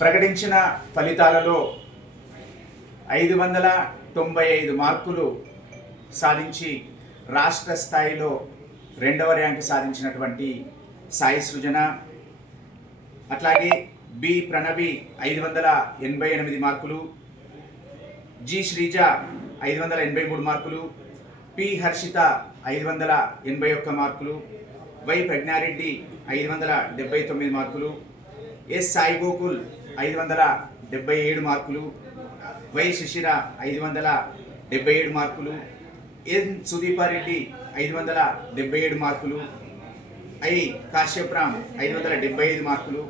ప్రకటించిన ఫలితాలలో ఐదు వందల తొంభై ఐదు మార్కులు సాధించి రాష్ట్ర స్థాయిలో రెండవ ర్యాంకు సాధించినటువంటి సాయి సృజన అట్లాగే బి ప్రణవి ఐదు వందల ఎనభై ఎనిమిది మార్కులు జి శ్రీజ ఐదు వందల ఎనభై మూడు మార్కులు పి హర్షిత ఐదు వందల ఎనభై ఒక్క మార్కులు వై ప్రజ్ఞారెడ్డి ఐదు వందల డెబ్బై తొమ్మిది మార్కులు ఎస్ సాయి గోకుల్ ఐదు వందల డెబ్బై ఏడు మార్కులు వై శిశిర ఐదు వందల డెబ్బై ఏడు మార్కులు ఎన్ సుదీపారెడ్డి ఐదు వందల డెబ్బై ఏడు మార్కులు ఐ కాశ్యప్రామ్ ఐదు వందల డెబ్బై ఐదు మార్కులు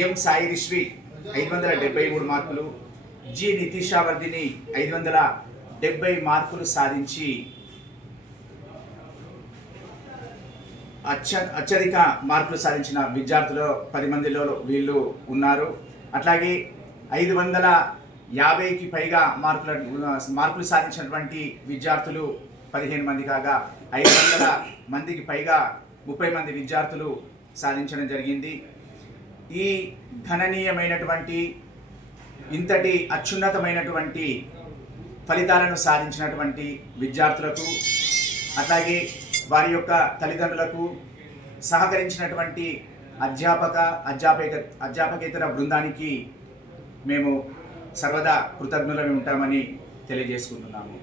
ఎం సాయి రిష్వి ఐదు వందల డెబ్బై మూడు మార్కులు జి నితీషావర్ధిని ఐదు వందల డెబ్బై మార్కులు సాధించి అత్య అత్యధిక మార్కులు సాధించిన విద్యార్థులు పది మందిలో వీళ్ళు ఉన్నారు. అట్లాగే ఐదు వందల యాభైకి పైగా మార్కుల మార్కులు సాధించినటువంటి విద్యార్థులు పదిహేను మంది కాగా ఐదు వందల మందికి పైగా ముప్పై మంది విద్యార్థులు సాధించడం జరిగింది. ఈ గణనీయమైనటువంటి ఇంతటి అత్యున్నతమైనటువంటి ఫలితాలను సాధించినటువంటి విద్యార్థులకు అట్లాగే వారి యొక్క తల్లిదండ్రులకు సహకరించినటువంటి అధ్యాపక అధ్యాపక అధ్యాపకేతర బృందానికి మేము సర్వదా కృతజ్ఞులమే ఉంటామని తెలియజేసుకుంటున్నాము.